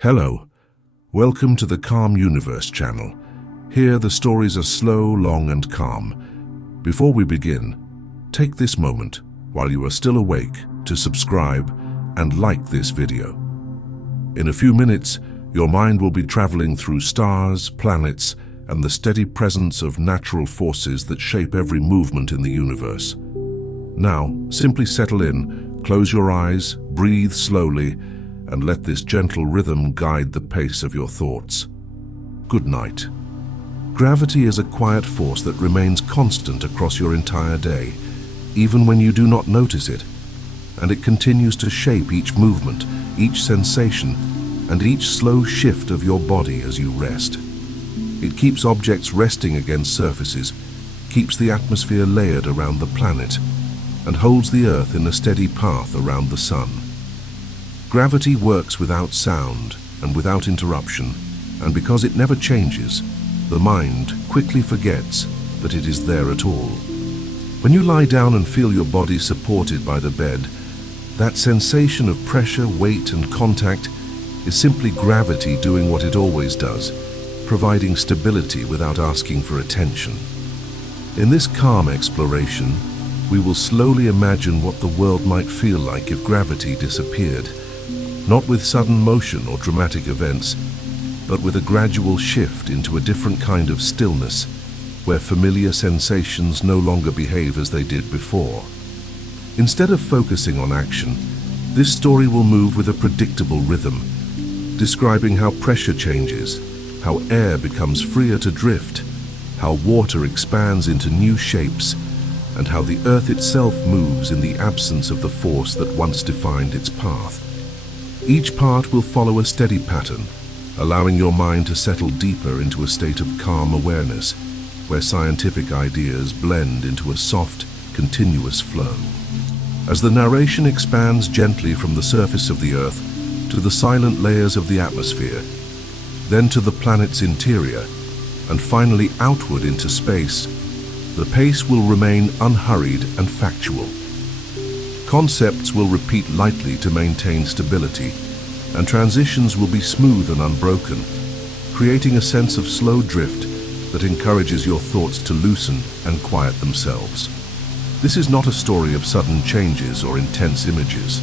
Hello, welcome to the Calm Universe channel. Here the stories are slow, long and calm. Before we begin, take this moment while you are still awake to subscribe and like this video. In a few minutes, your mind will be traveling through stars, planets and the steady presence of natural forces that shape every movement in the universe. Now, simply settle in, close your eyes, breathe slowly, and let this gentle rhythm guide the pace of your thoughts. Good night. Gravity is a quiet force that remains constant across your entire day, even when you do not notice it, and it continues to shape each movement, each sensation, and each slow shift of your body as you rest. It keeps objects resting against surfaces, keeps the atmosphere layered around the planet, and holds the Earth in a steady path around the Sun. Gravity works without sound and without interruption, and because it never changes, the mind quickly forgets that it is there at all. When you lie down and feel your body supported by the bed, that sensation of pressure, weight and contact is simply gravity doing what it always does, providing stability without asking for attention. In this calm exploration, we will slowly imagine what the world might feel like if gravity disappeared. Not with sudden motion or dramatic events, but with a gradual shift into a different kind of stillness, where familiar sensations no longer behave as they did before. Instead of focusing on action, this story will move with a predictable rhythm, describing how pressure changes, how air becomes freer to drift, how water expands into new shapes, and how the Earth itself moves in the absence of the force that once defined its path. Each part will follow a steady pattern, allowing your mind to settle deeper into a state of calm awareness, where scientific ideas blend into a soft, continuous flow. As the narration expands gently from the surface of the Earth to the silent layers of the atmosphere, then to the planet's interior, and finally outward into space, the pace will remain unhurried and factual. Concepts will repeat lightly to maintain stability, and transitions will be smooth and unbroken, creating a sense of slow drift that encourages your thoughts to loosen and quiet themselves. This is not a story of sudden changes or intense images.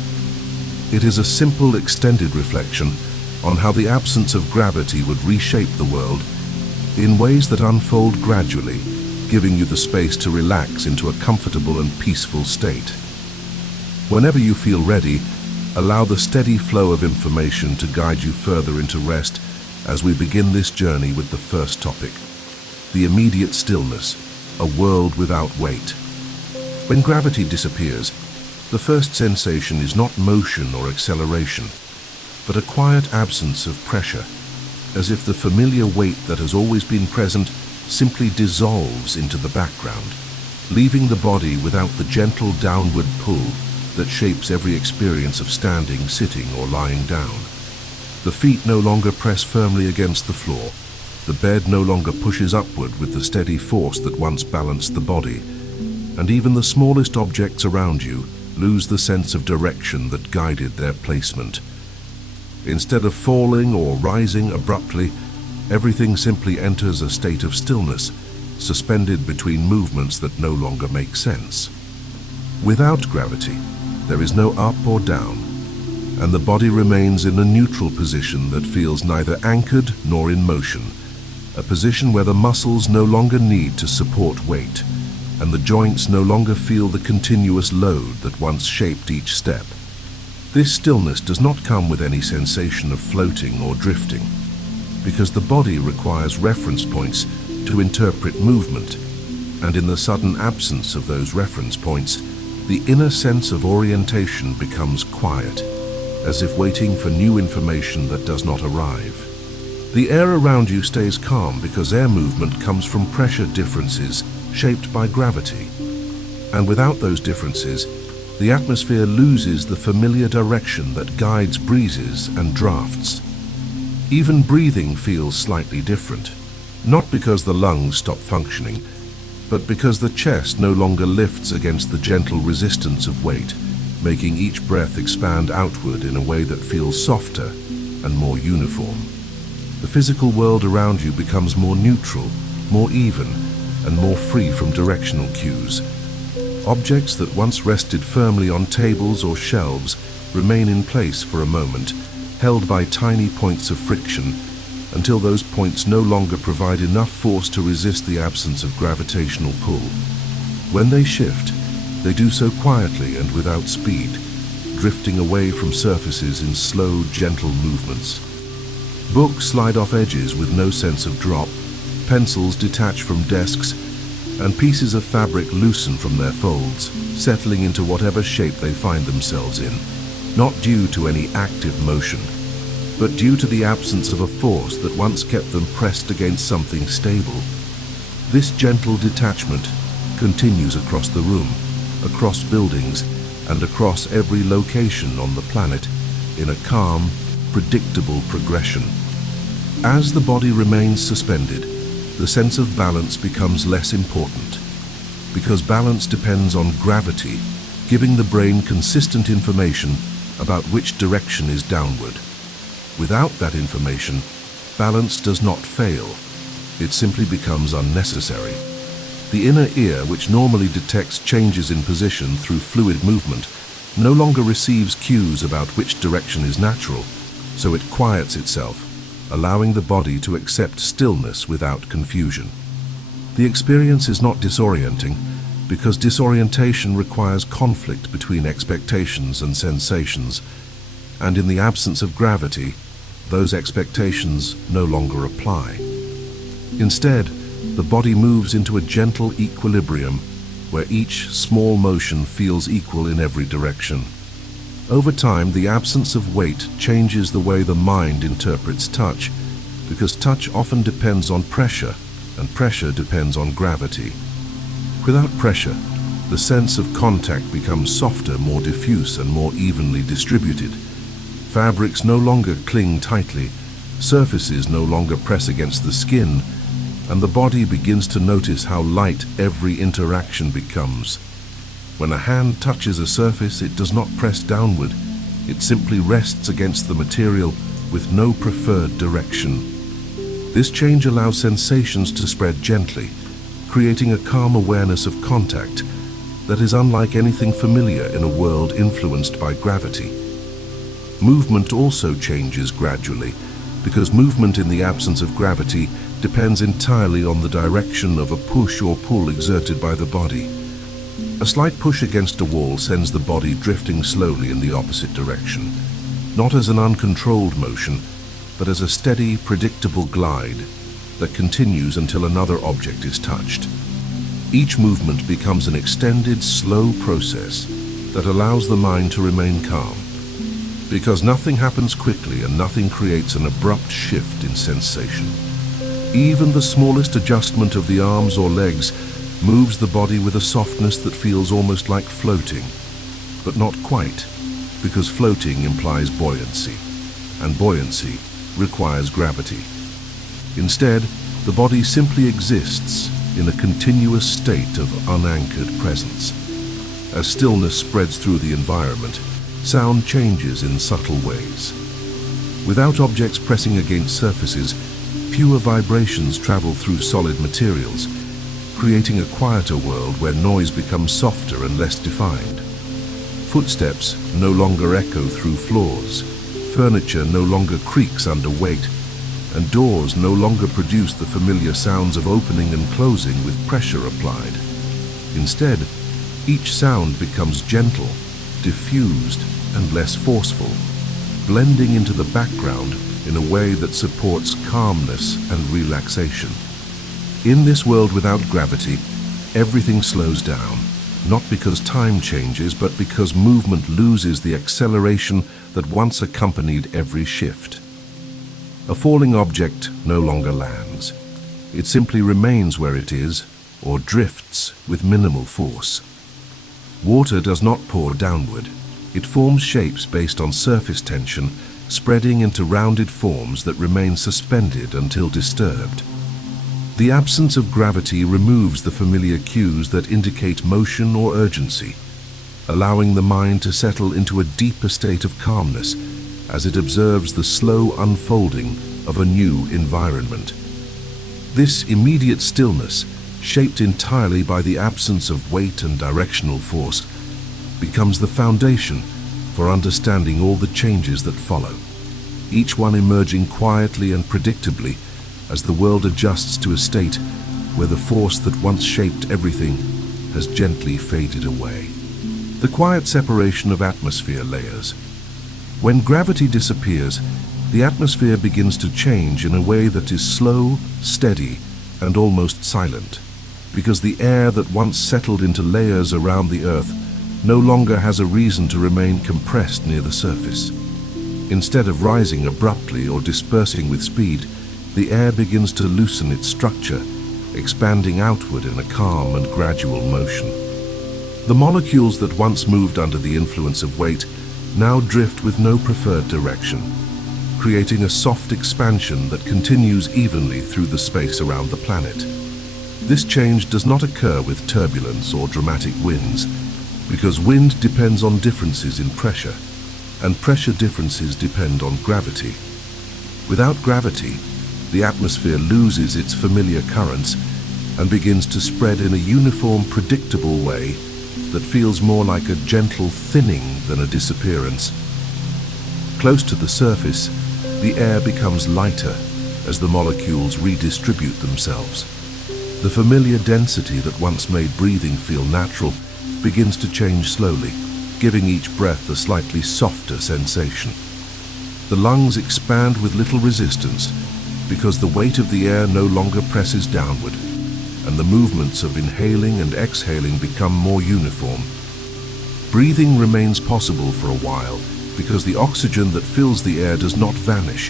It is a simple, extended reflection on how the absence of gravity would reshape the world in ways that unfold gradually, giving you the space to relax into a comfortable and peaceful state. Whenever you feel ready, allow the steady flow of information to guide you further into rest as we begin this journey with the first topic, the immediate stillness, a world without weight. When gravity disappears, the first sensation is not motion or acceleration, but a quiet absence of pressure, as if the familiar weight that has always been present simply dissolves into the background, leaving the body without the gentle downward pull that shapes every experience of standing, sitting or lying down. The feet no longer press firmly against the floor. The bed no longer pushes upward with the steady force that once balanced the body. And even the smallest objects around you lose the sense of direction that guided their placement. Instead of falling or rising abruptly, everything simply enters a state of stillness, suspended between movements that no longer make sense. Without gravity, there is no up or down, and the body remains in a neutral position that feels neither anchored nor in motion, a position where the muscles no longer need to support weight, and the joints no longer feel the continuous load that once shaped each step. This stillness does not come with any sensation of floating or drifting, because the body requires reference points to interpret movement, and in the sudden absence of those reference points, the inner sense of orientation becomes quiet, as if waiting for new information that does not arrive. The air around you stays calm because air movement comes from pressure differences shaped by gravity. And without those differences, the atmosphere loses the familiar direction that guides breezes and drafts. Even breathing feels slightly different, not because the lungs stop functioning, but because the chest no longer lifts against the gentle resistance of weight, making each breath expand outward in a way that feels softer and more uniform. The physical world around you becomes more neutral, more even, and more free from directional cues. Objects that once rested firmly on tables or shelves remain in place for a moment, held by tiny points of friction, until those points no longer provide enough force to resist the absence of gravitational pull. When they shift, they do so quietly and without speed, drifting away from surfaces in slow, gentle movements. Books slide off edges with no sense of drop, pencils detach from desks, and pieces of fabric loosen from their folds, settling into whatever shape they find themselves in, not due to any active motion, but due to the absence of a force that once kept them pressed against something stable. This gentle detachment continues across the room, across buildings, and across every location on the planet in a calm, predictable progression. As the body remains suspended, the sense of balance becomes less important, because balance depends on gravity, giving the brain consistent information about which direction is downward. Without that information, balance does not fail. It simply becomes unnecessary. The inner ear, which normally detects changes in position through fluid movement, no longer receives cues about which direction is natural, so it quiets itself, allowing the body to accept stillness without confusion. The experience is not disorienting, because disorientation requires conflict between expectations and sensations, and in the absence of gravity, those expectations no longer apply. Instead, the body moves into a gentle equilibrium where each small motion feels equal in every direction. Over time, the absence of weight changes the way the mind interprets touch, because touch often depends on pressure, and pressure depends on gravity. Without pressure, the sense of contact becomes softer, more diffuse, and more evenly distributed. Fabrics no longer cling tightly, surfaces no longer press against the skin, and the body begins to notice how light every interaction becomes. When a hand touches a surface, it does not press downward. It simply rests against the material with no preferred direction. This change allows sensations to spread gently, creating a calm awareness of contact that is unlike anything familiar in a world influenced by gravity. Movement also changes gradually, because movement in the absence of gravity depends entirely on the direction of a push or pull exerted by the body. A slight push against a wall sends the body drifting slowly in the opposite direction, not as an uncontrolled motion, but as a steady, predictable glide that continues until another object is touched. Each movement becomes an extended, slow process that allows the mind to remain calm, because nothing happens quickly and nothing creates an abrupt shift in sensation. Even the smallest adjustment of the arms or legs moves the body with a softness that feels almost like floating, but not quite, because floating implies buoyancy, and buoyancy requires gravity. Instead, the body simply exists in a continuous state of unanchored presence. As stillness spreads through the environment, sound changes in subtle ways. Without objects pressing against surfaces, fewer vibrations travel through solid materials, creating a quieter world where noise becomes softer and less defined. Footsteps no longer echo through floors, furniture no longer creaks under weight, and doors no longer produce the familiar sounds of opening and closing with pressure applied. Instead, each sound becomes gentle, diffused, and less forceful, blending into the background in a way that supports calmness and relaxation. In this world without gravity, everything slows down, not because time changes, but because movement loses the acceleration that once accompanied every shift. A falling object no longer lands. It simply remains where it is, or drifts with minimal force. Water does not pour downward. It forms shapes based on surface tension, spreading into rounded forms that remain suspended until disturbed. The absence of gravity removes the familiar cues that indicate motion or urgency, allowing the mind to settle into a deeper state of calmness, as it observes the slow unfolding of a new environment. This immediate stillness, shaped entirely by the absence of weight and directional force, becomes the foundation for understanding all the changes that follow, each one emerging quietly and predictably as the world adjusts to a state where the force that once shaped everything has gently faded away. The quiet separation of atmosphere layers. When gravity disappears, the atmosphere begins to change in a way that is slow, steady, and almost silent, because the air that once settled into layers around the Earth no longer has a reason to remain compressed near the surface. Instead of rising abruptly or dispersing with speed, the air begins to loosen its structure, expanding outward in a calm and gradual motion. The molecules that once moved under the influence of weight now drift with no preferred direction, creating a soft expansion that continues evenly through the space around the planet. This change does not occur with turbulence or dramatic winds, because wind depends on differences in pressure, and pressure differences depend on gravity. Without gravity, the atmosphere loses its familiar currents and begins to spread in a uniform, predictable way that feels more like a gentle thinning than a disappearance. Close to the surface, the air becomes lighter as the molecules redistribute themselves. The familiar density that once made breathing feel natural begins to change slowly, giving each breath a slightly softer sensation. The lungs expand with little resistance because the weight of the air no longer presses downward, and the movements of inhaling and exhaling become more uniform. Breathing remains possible for a while because the oxygen that fills the air does not vanish,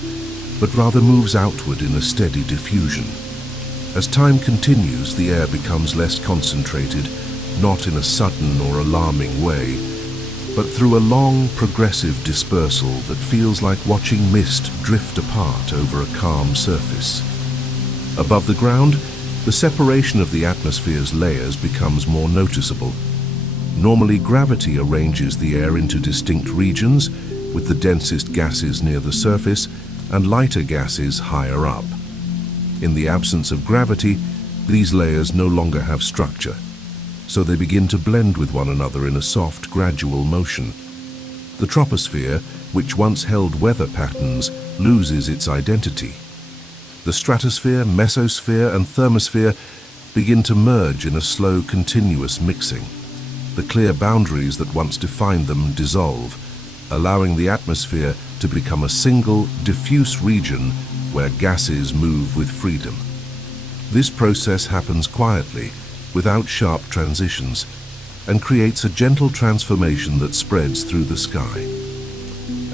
but rather moves outward in a steady diffusion. As time continues, the air becomes less concentrated, not in a sudden or alarming way, but through a long, progressive dispersal that feels like watching mist drift apart over a calm surface. Above the ground, the separation of the atmosphere's layers becomes more noticeable. Normally, gravity arranges the air into distinct regions, with the densest gases near the surface and lighter gases higher up. In the absence of gravity, these layers no longer have structure, so they begin to blend with one another in a soft, gradual motion. The troposphere, which once held weather patterns, loses its identity. The stratosphere, mesosphere, and thermosphere begin to merge in a slow, continuous mixing. The clear boundaries that once defined them dissolve, allowing the atmosphere to become a single, diffuse region where gases move with freedom. This process happens quietly, without sharp transitions, and creates a gentle transformation that spreads through the sky.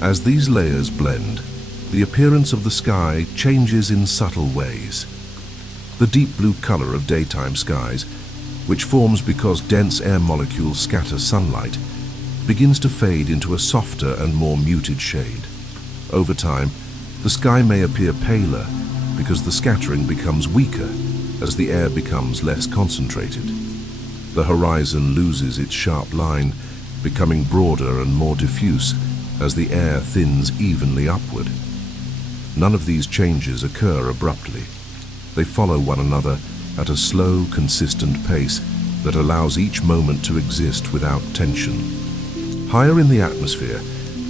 As these layers blend, the appearance of the sky changes in subtle ways. The deep blue color of daytime skies, which forms because dense air molecules scatter sunlight, begins to fade into a softer and more muted shade. Over time, the sky may appear paler because the scattering becomes weaker as the air becomes less concentrated. The horizon loses its sharp line, becoming broader and more diffuse as the air thins evenly upward. None of these changes occur abruptly. They follow one another at a slow, consistent pace that allows each moment to exist without tension. Higher in the atmosphere,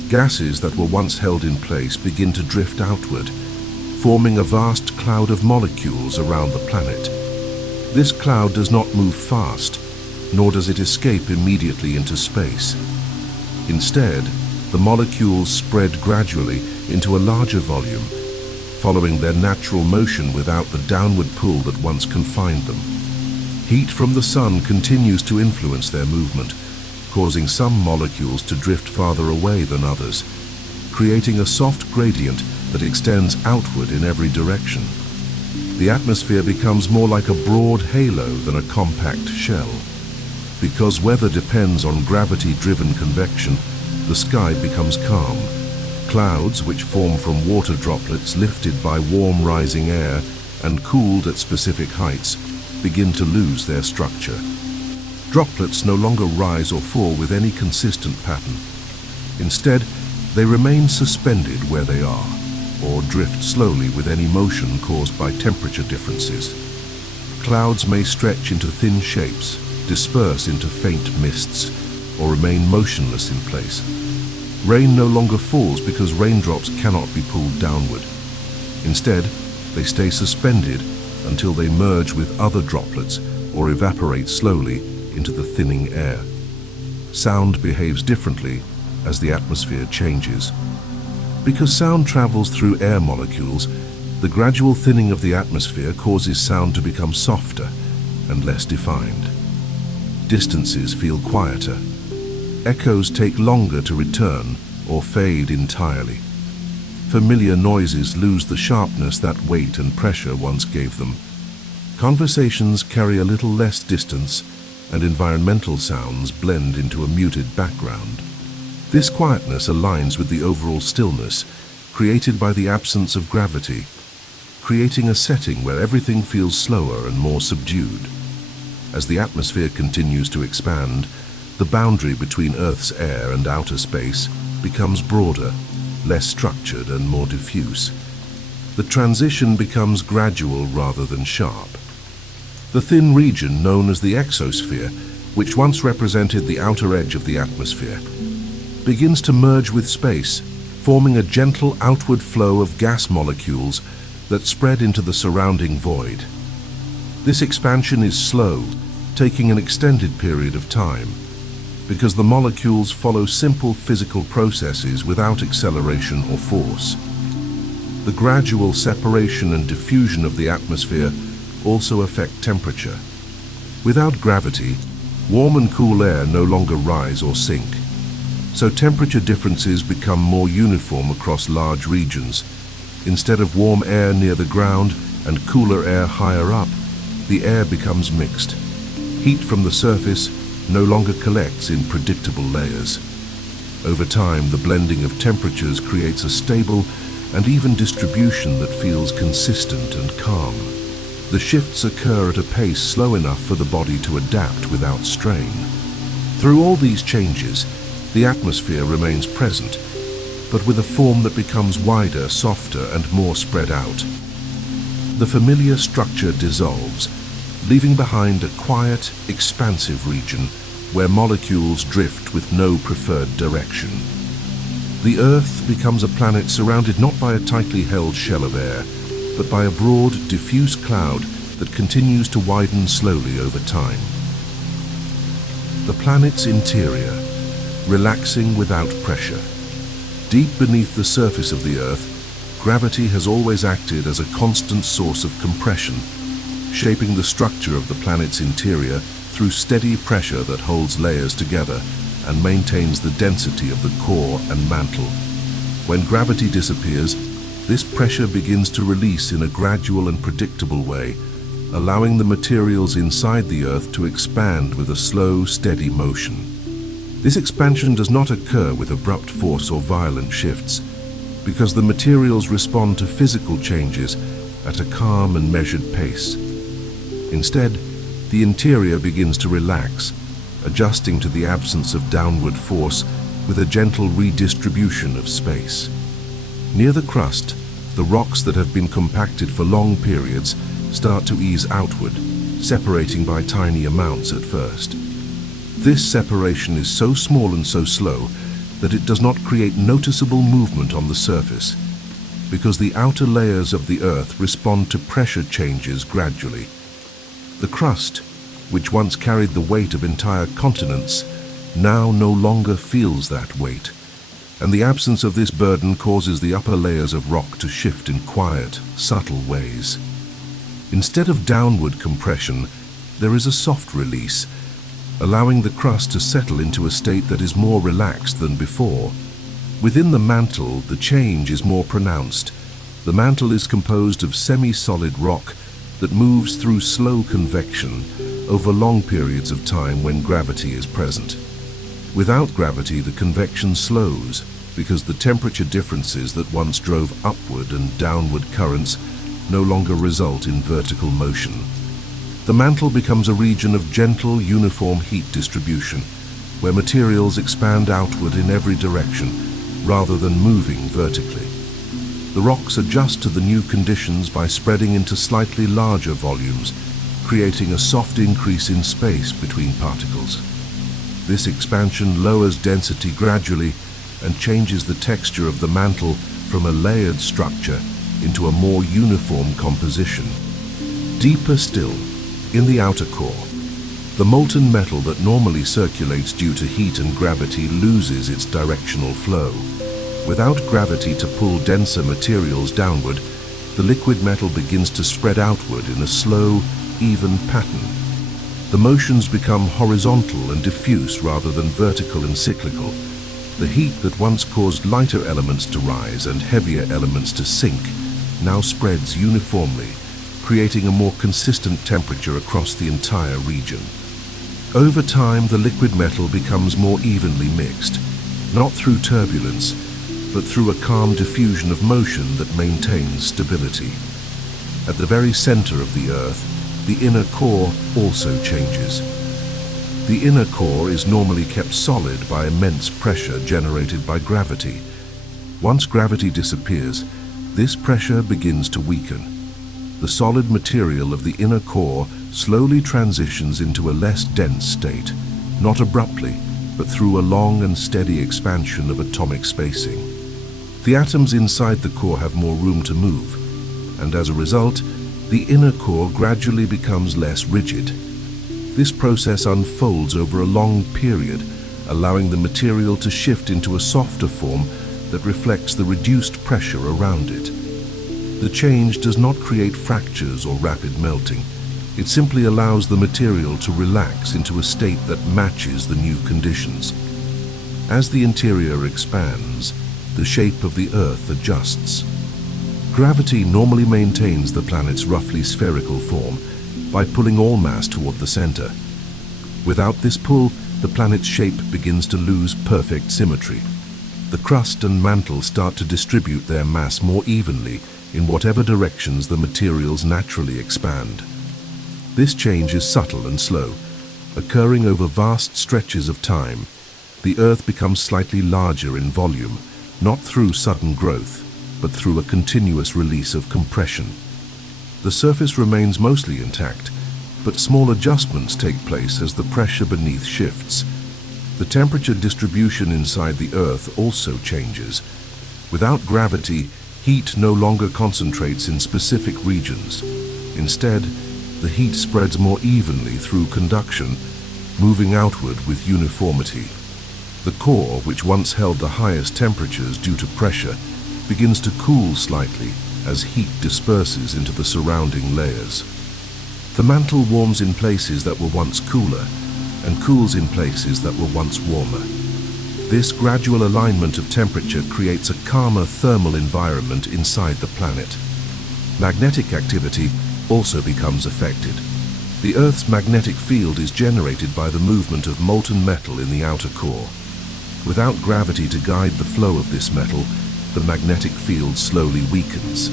gases that were once held in place begin to drift outward, forming a vast cloud of molecules around the planet. This cloud does not move fast, nor does it escape immediately into space. Instead, the molecules spread gradually into a larger volume, following their natural motion without the downward pull that once confined them. Heat from the sun continues to influence their movement, causing some molecules to drift farther away than others, creating a soft gradient that extends outward in every direction. The atmosphere becomes more like a broad halo than a compact shell. Because weather depends on gravity-driven convection, the sky becomes calm. Clouds, which form from water droplets lifted by warm rising air and cooled at specific heights, begin to lose their structure. Droplets no longer rise or fall with any consistent pattern. Instead, They remain suspended where they are, or drift slowly with any motion caused by temperature differences. Clouds may stretch into thin shapes, disperse into faint mists, or remain motionless in place. Rain no longer falls because raindrops cannot be pulled downward. Instead, they stay suspended until they merge with other droplets or evaporate slowly into the thinning air. Sound behaves differently as the atmosphere changes. Because sound travels through air molecules, the gradual thinning of the atmosphere causes sound to become softer and less defined. Distances feel quieter. Echoes take longer to return or fade entirely. Familiar noises lose the sharpness that weight and pressure once gave them. Conversations carry a little less distance, and environmental sounds blend into a muted background. This quietness aligns with the overall stillness created by the absence of gravity, creating a setting where everything feels slower and more subdued. As the atmosphere continues to expand, the boundary between Earth's air and outer space becomes broader, less structured and more diffuse. The transition becomes gradual rather than sharp. The thin region known as the exosphere, which once represented the outer edge of the atmosphere, begins to merge with space, forming a gentle outward flow of gas molecules that spread into the surrounding void. This expansion is slow, taking an extended period of time, because the molecules follow simple physical processes without acceleration or force. The gradual separation and diffusion of the atmosphere also affect temperature. Without gravity, warm and cool air no longer rise or sink, so temperature differences become more uniform across large regions. Instead of warm air near the ground and cooler air higher up, the air becomes mixed. Heat from the surface no longer collects in predictable layers. Over time, the blending of temperatures creates a stable and even distribution that feels consistent and calm. The shifts occur at a pace slow enough for the body to adapt without strain. Through all these changes, the atmosphere remains present, but with a form that becomes wider, softer, and more spread out. The familiar structure dissolves, leaving behind a quiet, expansive region where molecules drift with no preferred direction. The Earth becomes a planet surrounded not by a tightly held shell of air, but by a broad, diffuse cloud that continues to widen slowly over time. The planet's interior, relaxing without pressure. Deep beneath the surface of the Earth, gravity has always acted as a constant source of compression, shaping the structure of the planet's interior through steady pressure that holds layers together and maintains the density of the core and mantle. When gravity disappears, this pressure begins to release in a gradual and predictable way, allowing the materials inside the Earth to expand with a slow, steady motion. This expansion does not occur with abrupt force or violent shifts, because the materials respond to physical changes at a calm and measured pace. Instead, the interior begins to relax, adjusting to the absence of downward force with a gentle redistribution of space. Near the crust, the rocks that have been compacted for long periods start to ease outward, separating by tiny amounts at first. This separation is so small and so slow that it does not create noticeable movement on the surface, because the outer layers of the Earth respond to pressure changes gradually. The crust, which once carried the weight of entire continents, now no longer feels that weight, and the absence of this burden causes the upper layers of rock to shift in quiet, subtle ways. Instead of downward compression, there is a soft release, allowing the crust to settle into a state that is more relaxed than before. Within the mantle, the change is more pronounced. The mantle is composed of semi-solid rock that moves through slow convection over long periods of time when gravity is present. Without gravity, the convection slows because the temperature differences that once drove upward and downward currents no longer result in vertical motion. The mantle becomes a region of gentle, uniform heat distribution, where materials expand outward in every direction, rather than moving vertically. The rocks adjust to the new conditions by spreading into slightly larger volumes, creating a soft increase in space between particles. This expansion lowers density gradually and changes the texture of the mantle from a layered structure into a more uniform composition. Deeper still, in the outer core, the molten metal that normally circulates due to heat and gravity loses its directional flow. Without gravity to pull denser materials downward, the liquid metal begins to spread outward in a slow, even pattern. The motions become horizontal and diffuse rather than vertical and cyclical. The heat that once caused lighter elements to rise and heavier elements to sink now spreads uniformly, creating a more consistent temperature across the entire region. Over time, the liquid metal becomes more evenly mixed, not through turbulence, but through a calm diffusion of motion that maintains stability. At the very center of the Earth, the inner core also changes. The inner core is normally kept solid by immense pressure generated by gravity. Once gravity disappears, this pressure begins to weaken. The solid material of the inner core slowly transitions into a less dense state, not abruptly, but through a long and steady expansion of atomic spacing. The atoms inside the core have more room to move, and as a result, the inner core gradually becomes less rigid. This process unfolds over a long period, allowing the material to shift into a softer form that reflects the reduced pressure around it. The change does not create fractures or rapid melting. It simply allows the material to relax into a state that matches the new conditions. As the interior expands, the shape of the Earth adjusts. Gravity normally maintains the planet's roughly spherical form by pulling all mass toward the center. Without this pull, the planet's shape begins to lose perfect symmetry. The crust and mantle start to distribute their mass more evenly in whatever directions the materials naturally expand. This change is subtle and slow, occurring over vast stretches of time. The Earth becomes slightly larger in volume, not through sudden growth, but through a continuous release of compression. The surface remains mostly intact, but small adjustments take place as the pressure beneath shifts. The temperature distribution inside the Earth also changes. Without gravity, heat no longer concentrates in specific regions. Instead, the heat spreads more evenly through conduction, moving outward with uniformity. The core, which once held the highest temperatures due to pressure, begins to cool slightly as heat disperses into the surrounding layers. The mantle warms in places that were once cooler and cools in places that were once warmer. This gradual alignment of temperature creates a calmer thermal environment inside the planet. Magnetic activity also becomes affected. The Earth's magnetic field is generated by the movement of molten metal in the outer core. Without gravity to guide the flow of this metal, the magnetic field slowly weakens.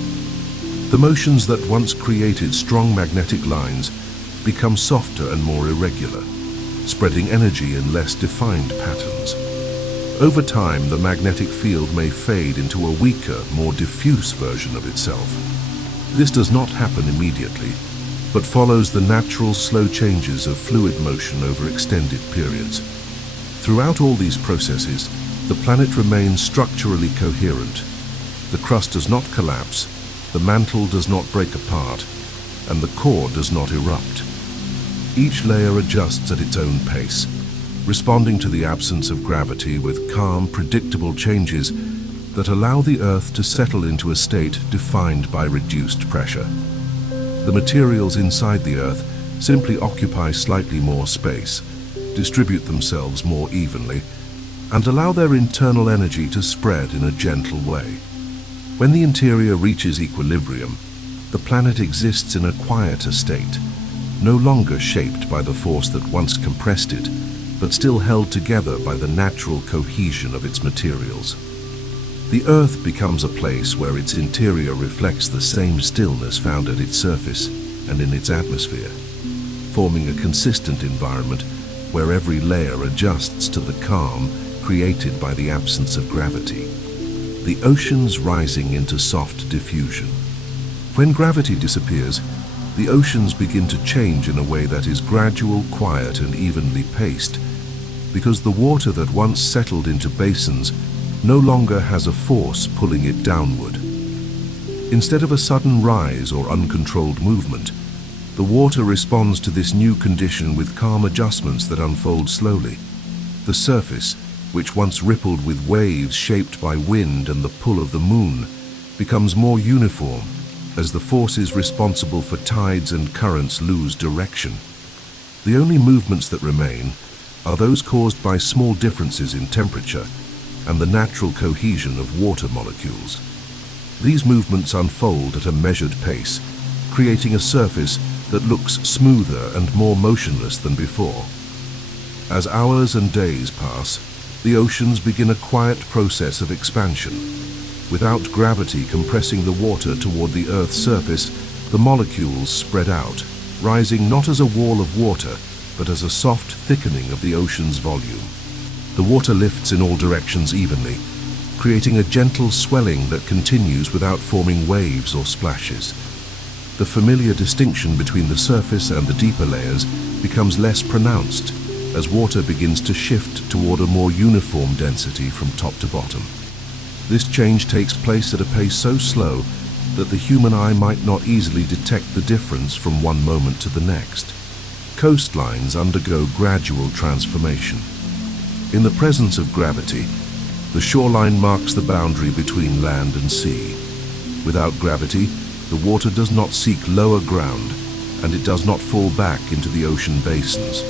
The motions that once created strong magnetic lines become softer and more irregular, spreading energy in less defined patterns. Over time, the magnetic field may fade into a weaker, more diffuse version of itself. This does not happen immediately, but follows the natural slow changes of fluid motion over extended periods. Throughout all these processes, the planet remains structurally coherent. The crust does not collapse, the mantle does not break apart, and the core does not erupt. Each layer adjusts at its own pace, responding to the absence of gravity with calm, predictable changes that allow the Earth to settle into a state defined by reduced pressure. The materials inside the Earth simply occupy slightly more space, distribute themselves more evenly, and allow their internal energy to spread in a gentle way. When the interior reaches equilibrium, the planet exists in a quieter state, no longer shaped by the force that once compressed it, but still held together by the natural cohesion of its materials. The Earth becomes a place where its interior reflects the same stillness found at its surface and in its atmosphere, forming a consistent environment where every layer adjusts to the calm created by the absence of gravity. The oceans rising into soft diffusion. When gravity disappears, the oceans begin to change in a way that is gradual, quiet, and evenly paced, because the water that once settled into basins no longer has a force pulling it downward. Instead of a sudden rise or uncontrolled movement, the water responds to this new condition with calm adjustments that unfold slowly. The surface, which once rippled with waves shaped by wind and the pull of the moon, becomes more uniform as the forces responsible for tides and currents lose direction. The only movements that remain are those caused by small differences in temperature and the natural cohesion of water molecules. These movements unfold at a measured pace, creating a surface that looks smoother and more motionless than before. As hours and days pass, the oceans begin a quiet process of expansion. Without gravity compressing the water toward the Earth's surface, the molecules spread out, rising not as a wall of water, but as a soft thickening of the ocean's volume. The water lifts in all directions evenly, creating a gentle swelling that continues without forming waves or splashes. The familiar distinction between the surface and the deeper layers becomes less pronounced as water begins to shift toward a more uniform density from top to bottom. This change takes place at a pace so slow that the human eye might not easily detect the difference from one moment to the next. Coastlines undergo gradual transformation. In the presence of gravity, the shoreline marks the boundary between land and sea. Without gravity, the water does not seek lower ground, and it does not fall back into the ocean basins.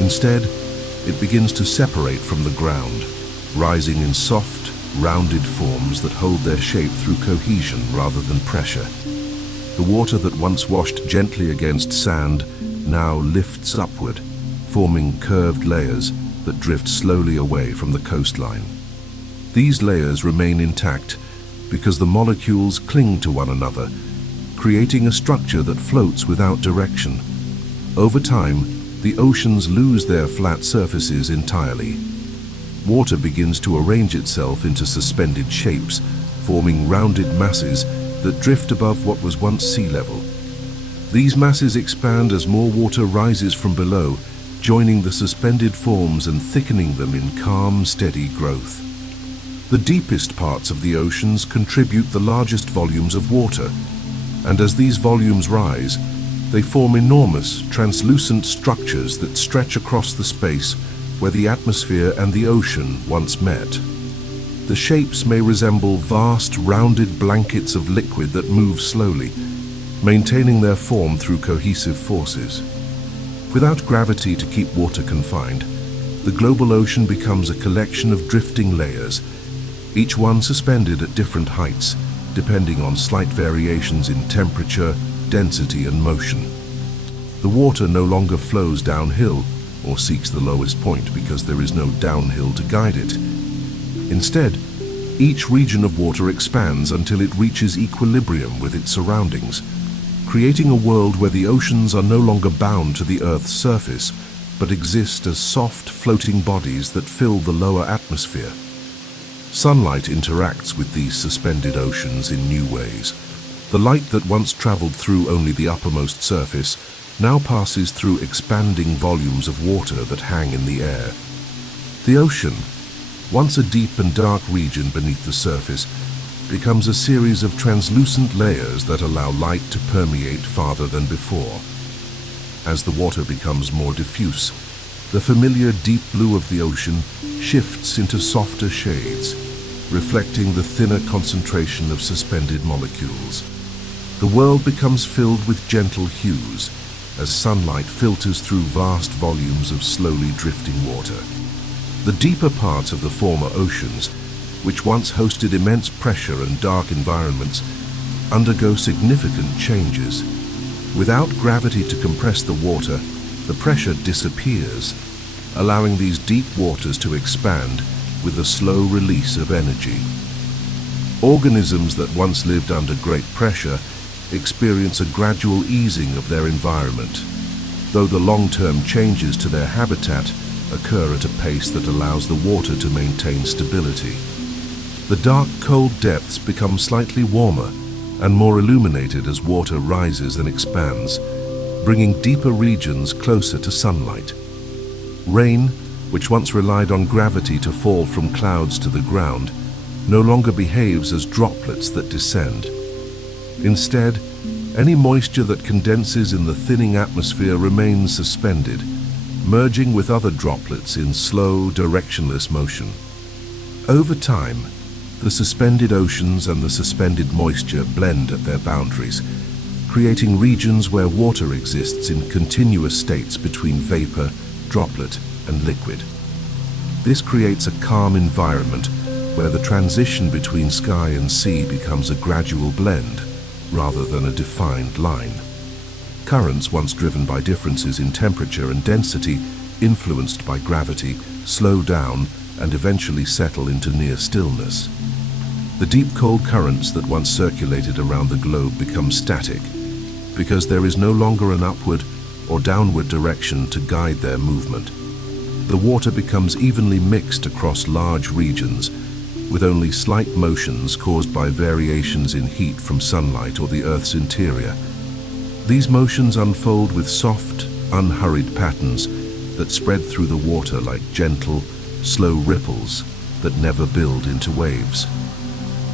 Instead, it begins to separate from the ground, rising in soft, rounded forms that hold their shape through cohesion rather than pressure. The water that once washed gently against sand now lifts upward, forming curved layers that drift slowly away from the coastline. These layers remain intact because the molecules cling to one another, creating a structure that floats without direction. Over time, the oceans lose their flat surfaces entirely. Water begins to arrange itself into suspended shapes, forming rounded masses that drift above what was once sea level. These masses expand as more water rises from below, joining the suspended forms and thickening them in calm, steady growth. The deepest parts of the oceans contribute the largest volumes of water, and as these volumes rise, they form enormous, translucent structures that stretch across the space where the atmosphere and the ocean once met. The shapes may resemble vast, rounded blankets of liquid that move slowly, maintaining their form through cohesive forces. Without gravity to keep water confined, the global ocean becomes a collection of drifting layers, each one suspended at different heights, depending on slight variations in temperature, density, and motion. The water no longer flows downhill or seeks the lowest point because there is no downhill to guide it. Instead, each region of water expands until it reaches equilibrium with its surroundings, creating a world where the oceans are no longer bound to the Earth's surface, but exist as soft, floating bodies that fill the lower atmosphere. Sunlight interacts with these suspended oceans in new ways. The light that once traveled through only the uppermost surface now passes through expanding volumes of water that hang in the air. The ocean, once a deep and dark region beneath the surface, becomes a series of translucent layers that allow light to permeate farther than before. As the water becomes more diffuse, the familiar deep blue of the ocean shifts into softer shades, reflecting the thinner concentration of suspended molecules. The world becomes filled with gentle hues as sunlight filters through vast volumes of slowly drifting water. The deeper parts of the former oceans, which once hosted immense pressure and dark environments, undergo significant changes. Without gravity to compress the water, the pressure disappears, allowing these deep waters to expand with a slow release of energy. Organisms that once lived under great pressure experience a gradual easing of their environment, though the long-term changes to their habitat occur at a pace that allows the water to maintain stability. The dark, cold depths become slightly warmer and more illuminated as water rises and expands, bringing deeper regions closer to sunlight. Rain, which once relied on gravity to fall from clouds to the ground, no longer behaves as droplets that descend. Instead, any moisture that condenses in the thinning atmosphere remains suspended, merging with other droplets in slow, directionless motion. Over time, the suspended oceans and the suspended moisture blend at their boundaries, creating regions where water exists in continuous states between vapor, droplet, and liquid. This creates a calm environment where the transition between sky and sea becomes a gradual blend rather than a defined line. Currents, once driven by differences in temperature and density, influenced by gravity, slow down and eventually settle into near stillness. The deep cold currents that once circulated around the globe become static because there is no longer an upward or downward direction to guide their movement. The water becomes evenly mixed across large regions, with only slight motions caused by variations in heat from sunlight or the Earth's interior. These motions unfold with soft, unhurried patterns that spread through the water like gentle, slow ripples that never build into waves.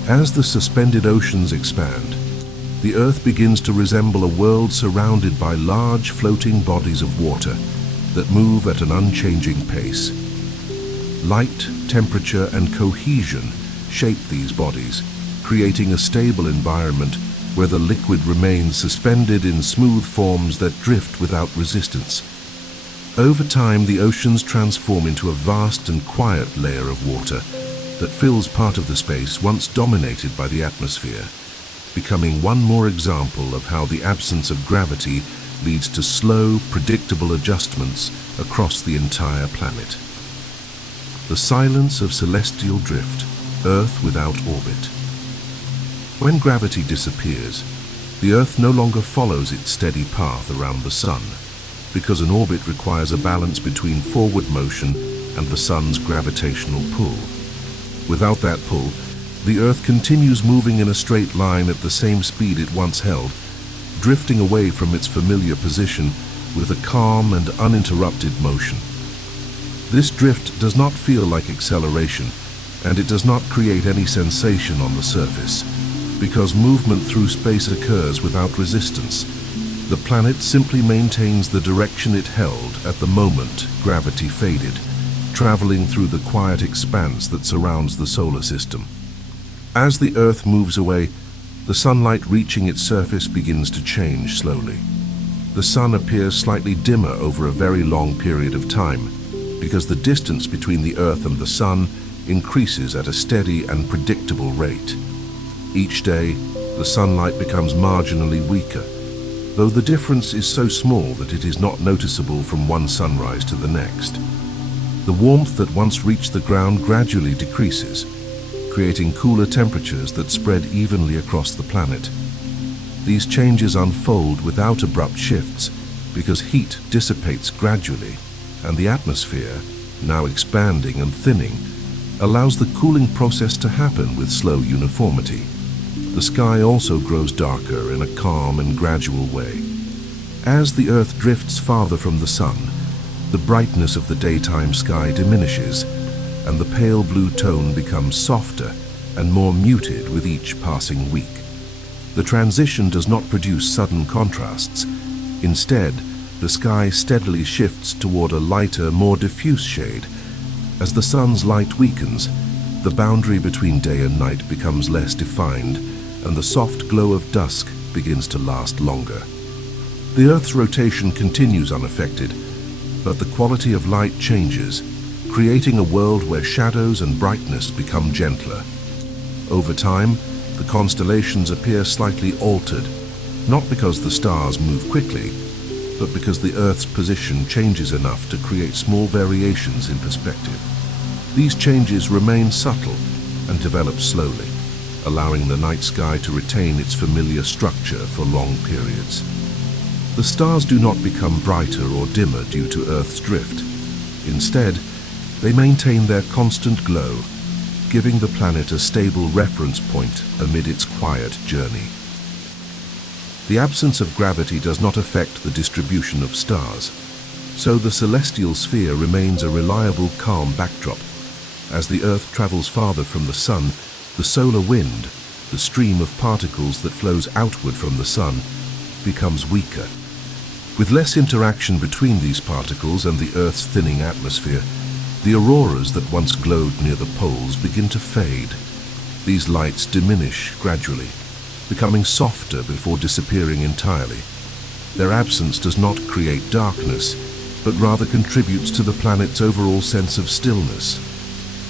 As the suspended oceans expand, the Earth begins to resemble a world surrounded by large floating bodies of water that move at an unchanging pace. Light, temperature, and cohesion shape these bodies, creating a stable environment where the liquid remains suspended in smooth forms that drift without resistance. Over time, the oceans transform into a vast and quiet layer of water that fills part of the space once dominated by the atmosphere, becoming one more example of how the absence of gravity leads to slow, predictable adjustments across the entire planet. The silence of celestial drift, Earth without orbit. When gravity disappears, the Earth no longer follows its steady path around the Sun, because an orbit requires a balance between forward motion and the Sun's gravitational pull. Without that pull, the Earth continues moving in a straight line at the same speed it once held, drifting away from its familiar position with a calm and uninterrupted motion. This drift does not feel like acceleration, and it does not create any sensation on the surface, because movement through space occurs without resistance. The planet simply maintains the direction it held at the moment gravity faded, traveling through the quiet expanse that surrounds the solar system. As the Earth moves away, the sunlight reaching its surface begins to change slowly. The sun appears slightly dimmer over a very long period of time, because the distance between the Earth and the sun increases at a steady and predictable rate. Each day, the sunlight becomes marginally weaker, though the difference is so small that it is not noticeable from one sunrise to the next. The warmth that once reached the ground gradually decreases, creating cooler temperatures that spread evenly across the planet. These changes unfold without abrupt shifts because heat dissipates gradually, and the atmosphere, now expanding and thinning, allows the cooling process to happen with slow uniformity. The sky also grows darker in a calm and gradual way. As the Earth drifts farther from the sun, the brightness of the daytime sky diminishes, and the pale blue tone becomes softer and more muted with each passing week. The transition does not produce sudden contrasts. Instead, the sky steadily shifts toward a lighter, more diffuse shade. As the sun's light weakens, the boundary between day and night becomes less defined, and the soft glow of dusk begins to last longer. The Earth's rotation continues unaffected, but the quality of light changes, creating a world where shadows and brightness become gentler. Over time, the constellations appear slightly altered, not because the stars move quickly, but because the Earth's position changes enough to create small variations in perspective. These changes remain subtle and develop slowly, allowing the night sky to retain its familiar structure for long periods. The stars do not become brighter or dimmer due to Earth's drift. Instead, they maintain their constant glow, giving the planet a stable reference point amid its quiet journey. The absence of gravity does not affect the distribution of stars, so the celestial sphere remains a reliable, calm backdrop. As the Earth travels farther from the Sun, the solar wind, the stream of particles that flows outward from the Sun, becomes weaker. With less interaction between these particles and the Earth's thinning atmosphere, the auroras that once glowed near the poles begin to fade. These lights diminish gradually, becoming softer before disappearing entirely. Their absence does not create darkness, but rather contributes to the planet's overall sense of stillness.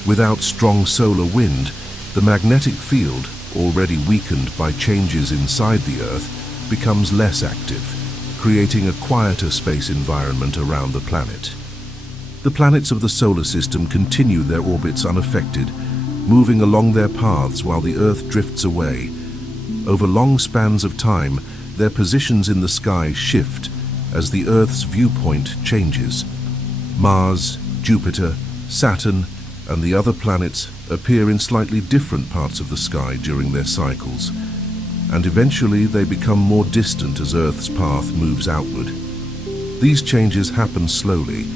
Without strong solar wind, the magnetic field, already weakened by changes inside the Earth, becomes less active, creating a quieter space environment around the planet. The planets of the solar system continue their orbits unaffected, moving along their paths while the Earth drifts away. Over long spans of time, their positions in the sky shift as the Earth's viewpoint changes. Mars, Jupiter, Saturn, and the other planets appear in slightly different parts of the sky during their cycles, and eventually they become more distant as Earth's path moves outward. These changes happen slowly,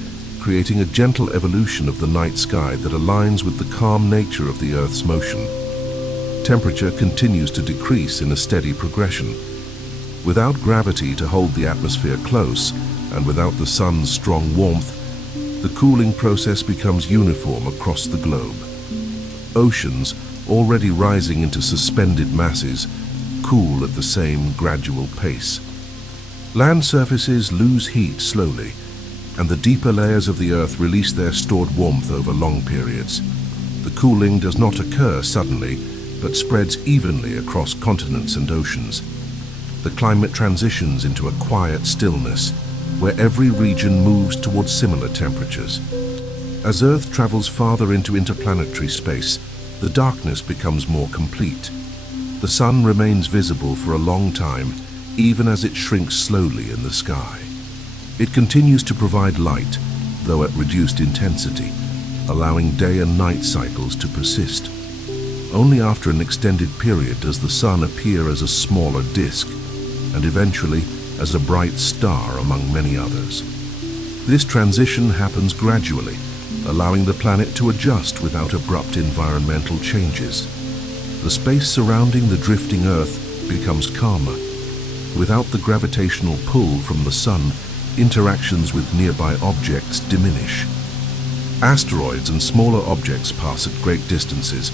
creating a gentle evolution of the night sky that aligns with the calm nature of the Earth's motion. Temperature continues to decrease in a steady progression. Without gravity to hold the atmosphere close, and without the sun's strong warmth, the cooling process becomes uniform across the globe. Oceans, already rising into suspended masses, cool at the same gradual pace. Land surfaces lose heat slowly, and the deeper layers of the Earth release their stored warmth over long periods. The cooling does not occur suddenly, but spreads evenly across continents and oceans. The climate transitions into a quiet stillness, where every region moves towards similar temperatures. As Earth travels farther into interplanetary space, the darkness becomes more complete. The sun remains visible for a long time, even as it shrinks slowly in the sky. It continues to provide light, though at reduced intensity, allowing day and night cycles to persist. Only after an extended period does the sun appear as a smaller disk, and eventually as a bright star among many others. This transition happens gradually, allowing the planet to adjust without abrupt environmental changes. The space surrounding the drifting Earth becomes calmer. Without the gravitational pull from the sun, interactions with nearby objects diminish. Asteroids and smaller objects pass at great distances,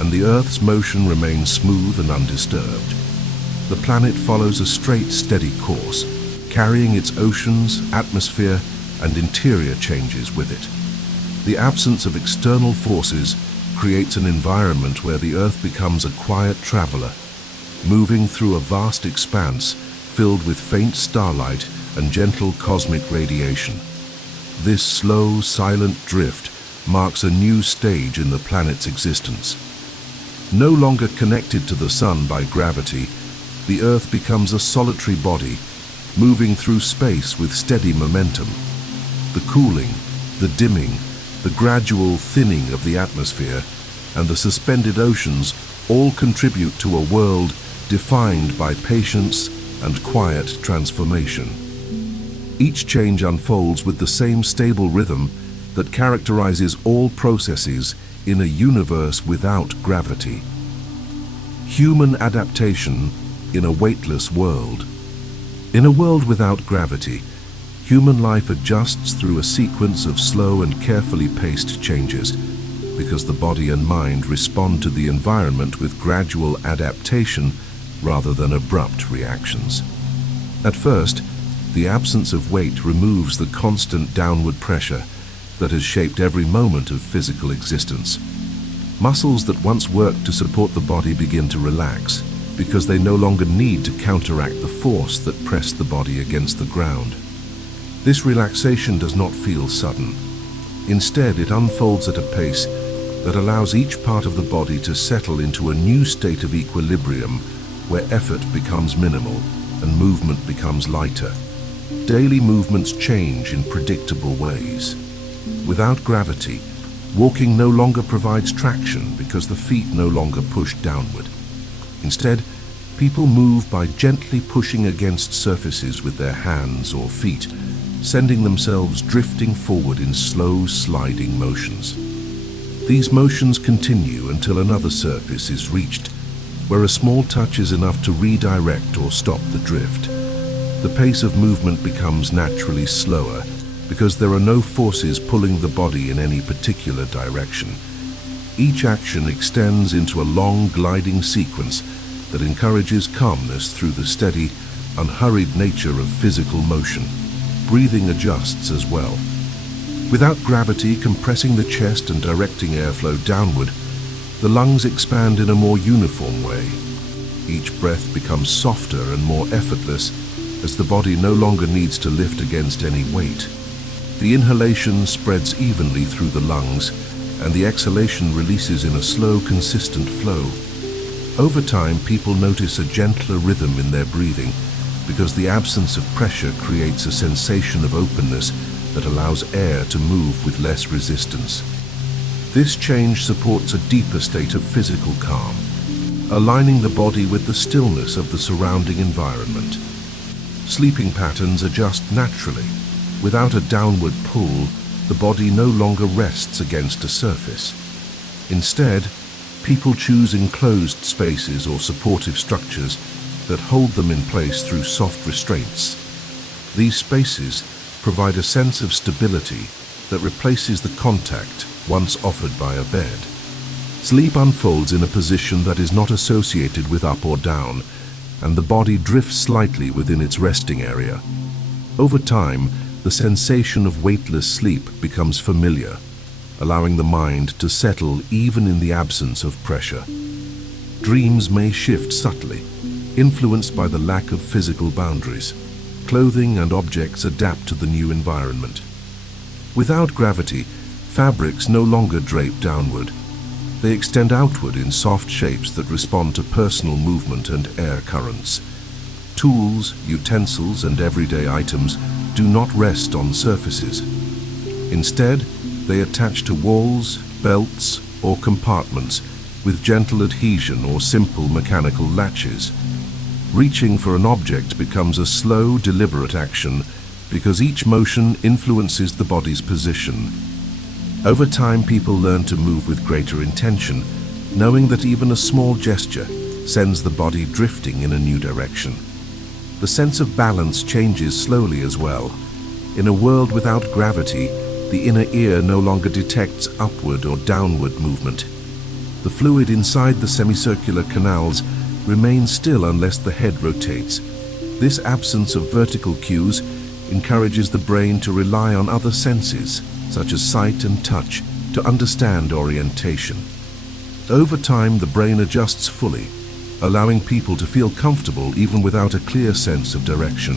and the Earth's motion remains smooth and undisturbed. The planet follows a straight, steady course, carrying its oceans, atmosphere, and interior changes with it. The absence of external forces creates an environment where the Earth becomes a quiet traveler, moving through a vast expanse filled with faint starlight and gentle cosmic radiation. This slow, silent drift marks a new stage in the planet's existence. No longer connected to the sun by gravity, the Earth becomes a solitary body, moving through space with steady momentum. The cooling, the dimming, the gradual thinning of the atmosphere, and the suspended oceans all contribute to a world defined by patience and quiet transformation. Each change unfolds with the same stable rhythm that characterizes all processes in a universe without gravity. Human adaptation in a weightless world. In a world without gravity, human life adjusts through a sequence of slow and carefully paced changes, because the body and mind respond to the environment with gradual adaptation rather than abrupt reactions. At first, the absence of weight removes the constant downward pressure that has shaped every moment of physical existence. Muscles that once worked to support the body begin to relax, because they no longer need to counteract the force that pressed the body against the ground. This relaxation does not feel sudden. Instead, it unfolds at a pace that allows each part of the body to settle into a new state of equilibrium, where effort becomes minimal and movement becomes lighter. Daily movements change in predictable ways. Without gravity, walking no longer provides traction because the feet no longer push downward. Instead, people move by gently pushing against surfaces with their hands or feet, sending themselves drifting forward in slow, sliding motions. These motions continue until another surface is reached, where a small touch is enough to redirect or stop the drift. The pace of movement becomes naturally slower because there are no forces pulling the body in any particular direction. Each action extends into a long gliding sequence that encourages calmness through the steady, unhurried nature of physical motion. Breathing adjusts as well. Without gravity compressing the chest and directing airflow downward, the lungs expand in a more uniform way. Each breath becomes softer and more effortless as the body no longer needs to lift against any weight. The inhalation spreads evenly through the lungs, and the exhalation releases in a slow, consistent flow. Over time, people notice a gentler rhythm in their breathing because the absence of pressure creates a sensation of openness that allows air to move with less resistance. This change supports a deeper state of physical calm, aligning the body with the stillness of the surrounding environment. Sleeping patterns adjust naturally. Without a downward pull, the body no longer rests against a surface. Instead, people choose enclosed spaces or supportive structures that hold them in place through soft restraints. These spaces provide a sense of stability that replaces the contact once offered by a bed. Sleep unfolds in a position that is not associated with up or down, and the body drifts slightly within its resting area. Over time, the sensation of weightless sleep becomes familiar, allowing the mind to settle even in the absence of pressure. Dreams may shift subtly, influenced by the lack of physical boundaries. Clothing and objects adapt to the new environment. Without gravity, fabrics no longer drape downward. They extend outward in soft shapes that respond to personal movement and air currents. Tools, utensils, and everyday items do not rest on surfaces. Instead, they attach to walls, belts, or compartments with gentle adhesion or simple mechanical latches. Reaching for an object becomes a slow, deliberate action because each motion influences the body's position. Over time, people learn to move with greater intention, knowing that even a small gesture sends the body drifting in a new direction. The sense of balance changes slowly as well. In a world without gravity, the inner ear no longer detects upward or downward movement. The fluid inside the semicircular canals remains still unless the head rotates. This absence of vertical cues encourages the brain to rely on other senses, such as sight and touch, to understand orientation. Over time, the brain adjusts fully, allowing people to feel comfortable even without a clear sense of direction.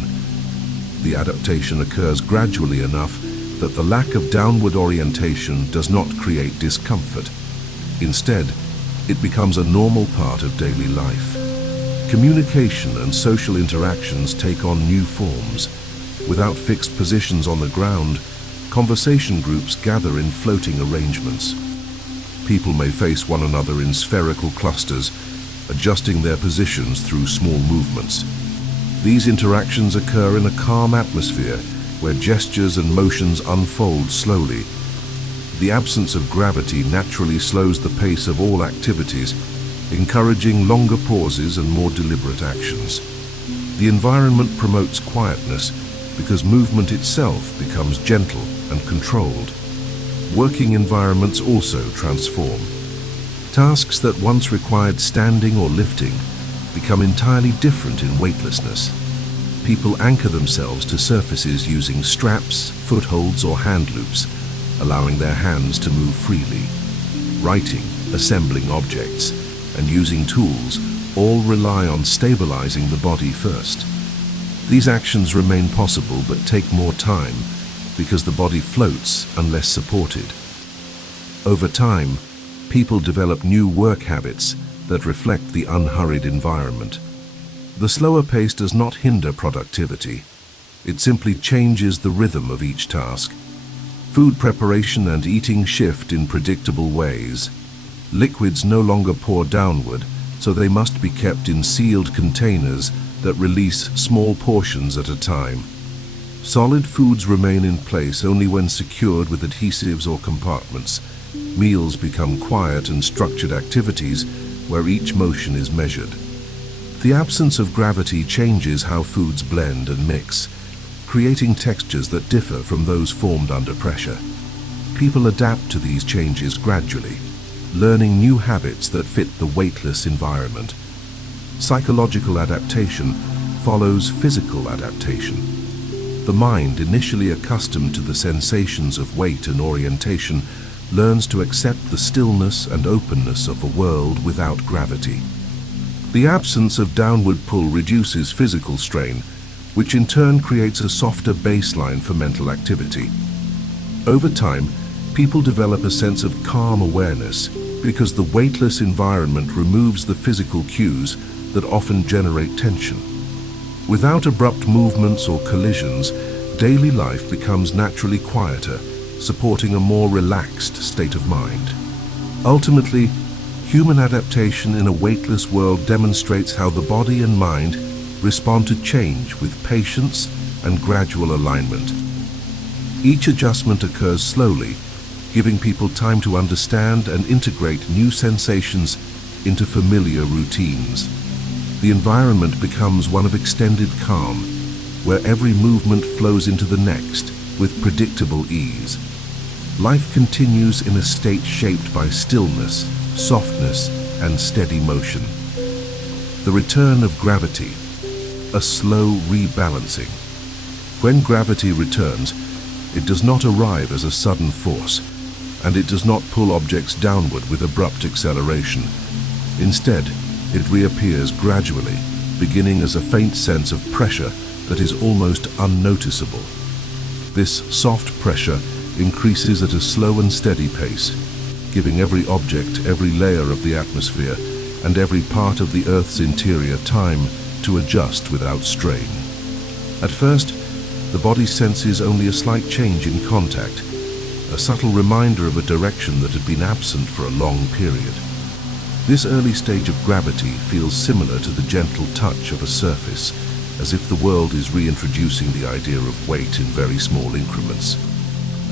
The adaptation occurs gradually enough that the lack of downward orientation does not create discomfort. Instead, it becomes a normal part of daily life. Communication and social interactions take on new forms. Without fixed positions on the ground, conversation groups gather in floating arrangements. People may face one another in spherical clusters, adjusting their positions through small movements. These interactions occur in a calm atmosphere where gestures and motions unfold slowly. The absence of gravity naturally slows the pace of all activities, encouraging longer pauses and more deliberate actions. The environment promotes quietness because movement itself becomes gentle and controlled. Working environments also transform. Tasks that once required standing or lifting become entirely different in weightlessness. People anchor themselves to surfaces using straps, footholds, or hand loops, allowing their hands to move freely. Writing, assembling objects, and using tools all rely on stabilizing the body first. These actions remain possible but take more time because the body floats unless supported. Over time, people develop new work habits that reflect the unhurried environment. The slower pace does not hinder productivity. It simply changes the rhythm of each task. Food preparation and eating shift in predictable ways. Liquids no longer pour downward, so they must be kept in sealed containers that release small portions at a time. Solid foods remain in place only when secured with adhesives or compartments. Meals become quiet and structured activities where each motion is measured. The absence of gravity changes how foods blend and mix, creating textures that differ from those formed under pressure. People adapt to these changes gradually, learning new habits that fit the weightless environment. Psychological adaptation follows physical adaptation. The mind, initially accustomed to the sensations of weight and orientation, learns to accept the stillness and openness of a world without gravity. The absence of downward pull reduces physical strain, which in turn creates a softer baseline for mental activity. Over time, people develop a sense of calm awareness because the weightless environment removes the physical cues that often generate tension. Without abrupt movements or collisions, daily life becomes naturally quieter, supporting a more relaxed state of mind. Ultimately, human adaptation in a weightless world demonstrates how the body and mind respond to change with patience and gradual alignment. Each adjustment occurs slowly, giving people time to understand and integrate new sensations into familiar routines. The environment becomes one of extended calm, where every movement flows into the next with predictable ease. Life continues in a state shaped by stillness, softness, and steady motion. The return of gravity, a slow rebalancing. When gravity returns, it does not arrive as a sudden force, and it does not pull objects downward with abrupt acceleration. Instead, it reappears gradually, beginning as a faint sense of pressure that is almost unnoticeable. This soft pressure increases at a slow and steady pace, giving every object, every layer of the atmosphere, and every part of the Earth's interior time to adjust without strain. At first, the body senses only a slight change in contact, a subtle reminder of a direction that had been absent for a long period. This early stage of gravity feels similar to the gentle touch of a surface, as if the world is reintroducing the idea of weight in very small increments.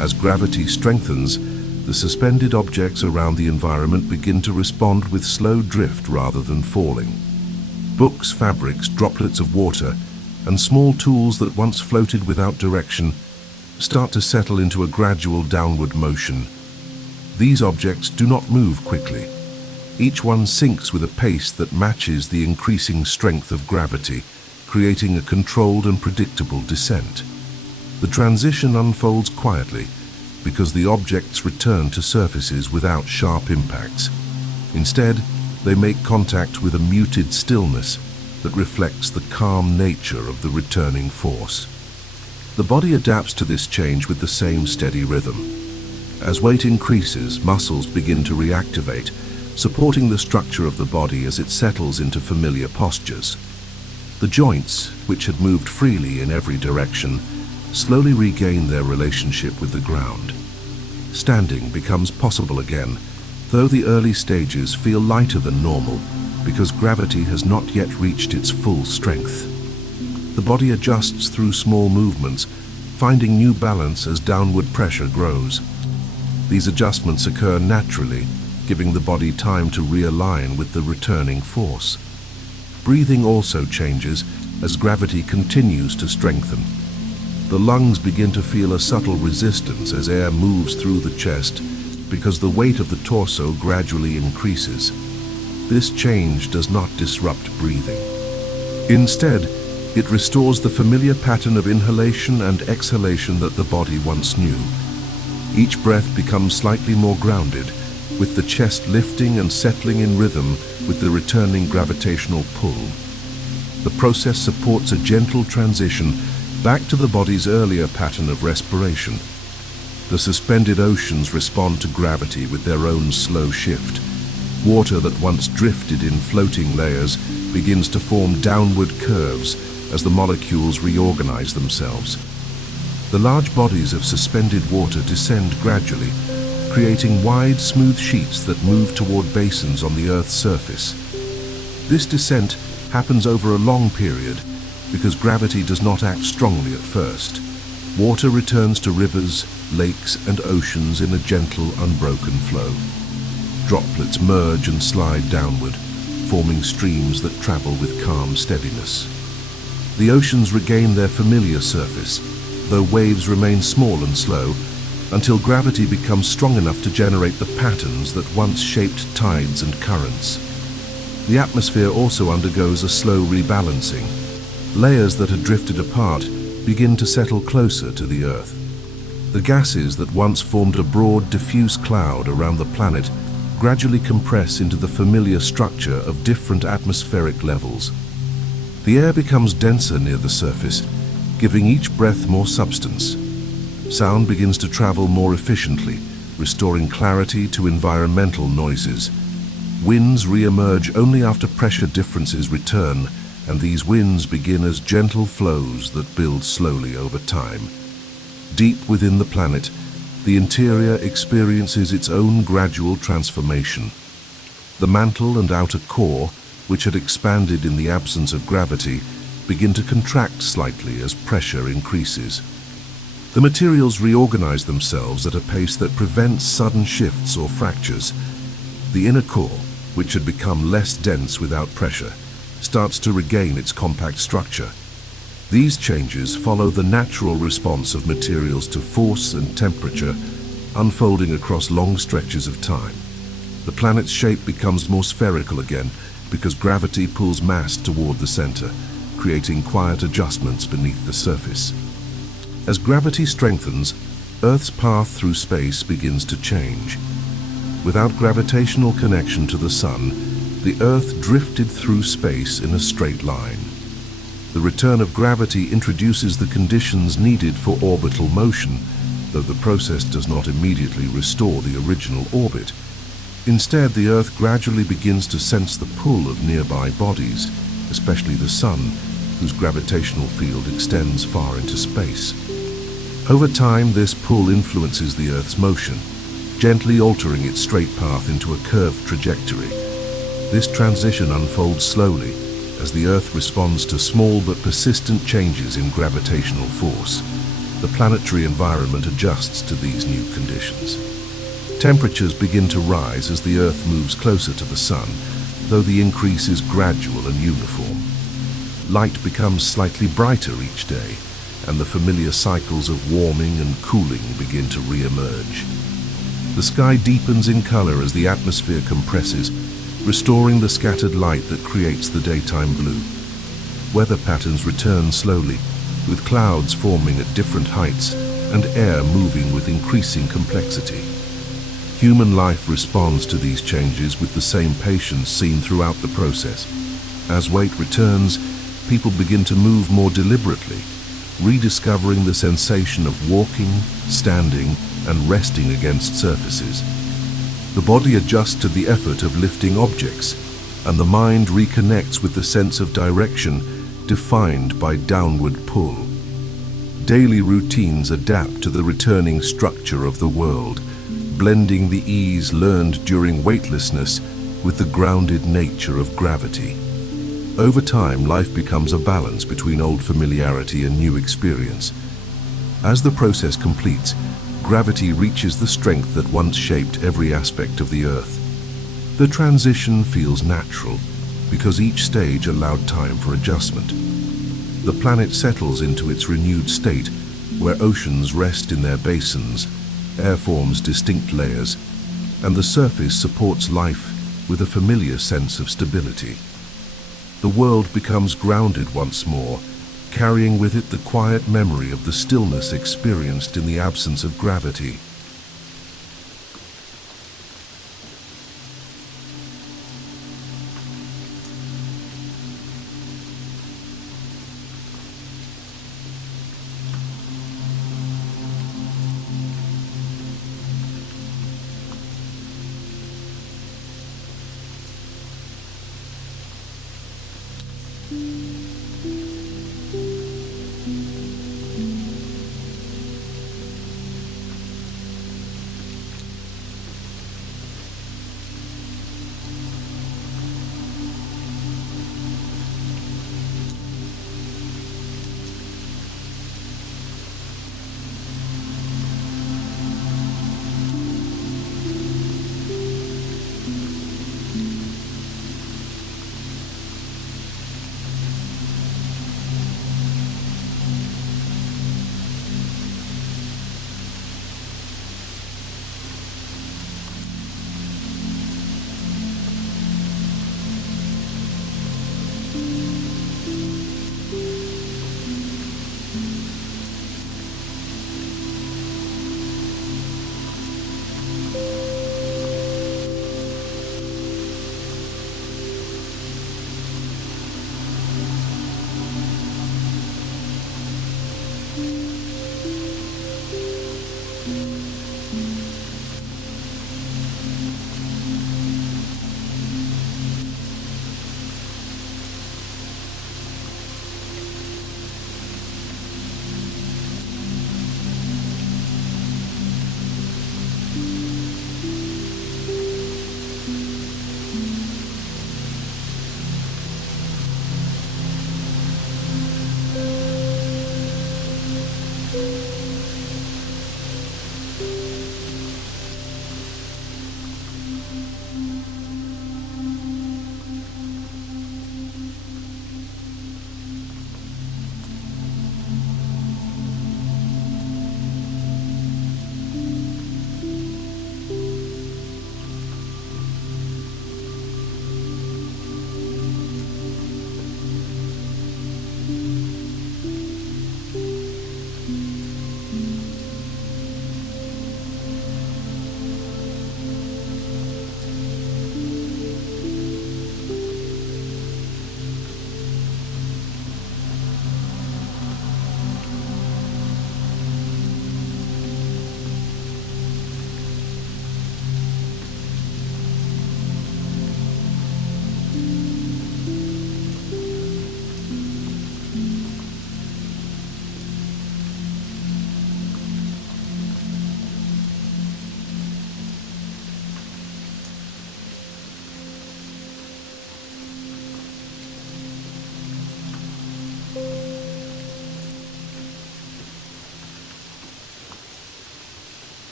As gravity strengthens, the suspended objects around the environment begin to respond with slow drift rather than falling. Books, fabrics, droplets of water, and small tools that once floated without direction start to settle into a gradual downward motion. These objects do not move quickly. Each one sinks with a pace that matches the increasing strength of gravity, creating a controlled and predictable descent. The transition unfolds quietly because the objects return to surfaces without sharp impacts. Instead, they make contact with a muted stillness that reflects the calm nature of the returning force. The body adapts to this change with the same steady rhythm. As weight increases, muscles begin to reactivate, supporting the structure of the body as it settles into familiar postures. The joints, which had moved freely in every direction, slowly regain their relationship with the ground. Standing becomes possible again, though the early stages feel lighter than normal because gravity has not yet reached its full strength. The body adjusts through small movements, finding new balance as downward pressure grows. These adjustments occur naturally, giving the body time to realign with the returning force. Breathing also changes as gravity continues to strengthen. The lungs begin to feel a subtle resistance as air moves through the chest because the weight of the torso gradually increases. This change does not disrupt breathing. Instead, it restores the familiar pattern of inhalation and exhalation that the body once knew. Each breath becomes slightly more grounded, with the chest lifting and settling in rhythm with the returning gravitational pull. The process supports a gentle transition back to the body's earlier pattern of respiration. The suspended oceans respond to gravity with their own slow shift. Water that once drifted in floating layers begins to form downward curves as the molecules reorganize themselves. The large bodies of suspended water descend gradually, creating wide, smooth sheets that move toward basins on the Earth's surface. This descent happens over a long period because gravity does not act strongly at first. Water returns to rivers, lakes, and oceans in a gentle, unbroken flow. Droplets merge and slide downward, forming streams that travel with calm steadiness. The oceans regain their familiar surface, though waves remain small and slow, until gravity becomes strong enough to generate the patterns that once shaped tides and currents. The atmosphere also undergoes a slow rebalancing. Layers that had drifted apart begin to settle closer to the Earth. The gases that once formed a broad, diffuse cloud around the planet gradually compress into the familiar structure of different atmospheric levels. The air becomes denser near the surface, giving each breath more substance. Sound begins to travel more efficiently, restoring clarity to environmental noises. Winds re-emerge only after pressure differences return, and these winds begin as gentle flows that build slowly over time. Deep within the planet, the interior experiences its own gradual transformation. The mantle and outer core, which had expanded in the absence of gravity, begin to contract slightly as pressure increases. The materials reorganize themselves at a pace that prevents sudden shifts or fractures. The inner core, which had become less dense without pressure, starts to regain its compact structure. These changes follow the natural response of materials to force and temperature, unfolding across long stretches of time. The planet's shape becomes more spherical again because gravity pulls mass toward the center, creating quiet adjustments beneath the surface. As gravity strengthens, Earth's path through space begins to change. Without gravitational connection to the Sun, the Earth drifted through space in a straight line. The return of gravity introduces the conditions needed for orbital motion, though the process does not immediately restore the original orbit. Instead, the Earth gradually begins to sense the pull of nearby bodies, especially the Sun, whose gravitational field extends far into space. Over time, this pull influences the Earth's motion, gently altering its straight path into a curved trajectory. This transition unfolds slowly as the Earth responds to small but persistent changes in gravitational force. The planetary environment adjusts to these new conditions. Temperatures begin to rise as the Earth moves closer to the Sun, though the increase is gradual and uniform. Light becomes slightly brighter each day, and the familiar cycles of warming and cooling begin to re-emerge. The sky deepens in color as the atmosphere compresses, restoring the scattered light that creates the daytime blue. Weather patterns return slowly, with clouds forming at different heights and air moving with increasing complexity. Human life responds to these changes with the same patience seen throughout the process. As weight returns, people begin to move more deliberately, rediscovering the sensation of walking, standing, and resting against surfaces. The body adjusts to the effort of lifting objects, and the mind reconnects with the sense of direction defined by downward pull. Daily routines adapt to the returning structure of the world, blending the ease learned during weightlessness with the grounded nature of gravity. Over time, life becomes a balance between old familiarity and new experience. As the process completes, gravity reaches the strength that once shaped every aspect of the Earth. The transition feels natural because each stage allowed time for adjustment. The planet settles into its renewed state, where oceans rest in their basins, air forms distinct layers, and the surface supports life with a familiar sense of stability. The world becomes grounded once more, carrying with it the quiet memory of the stillness experienced in the absence of gravity.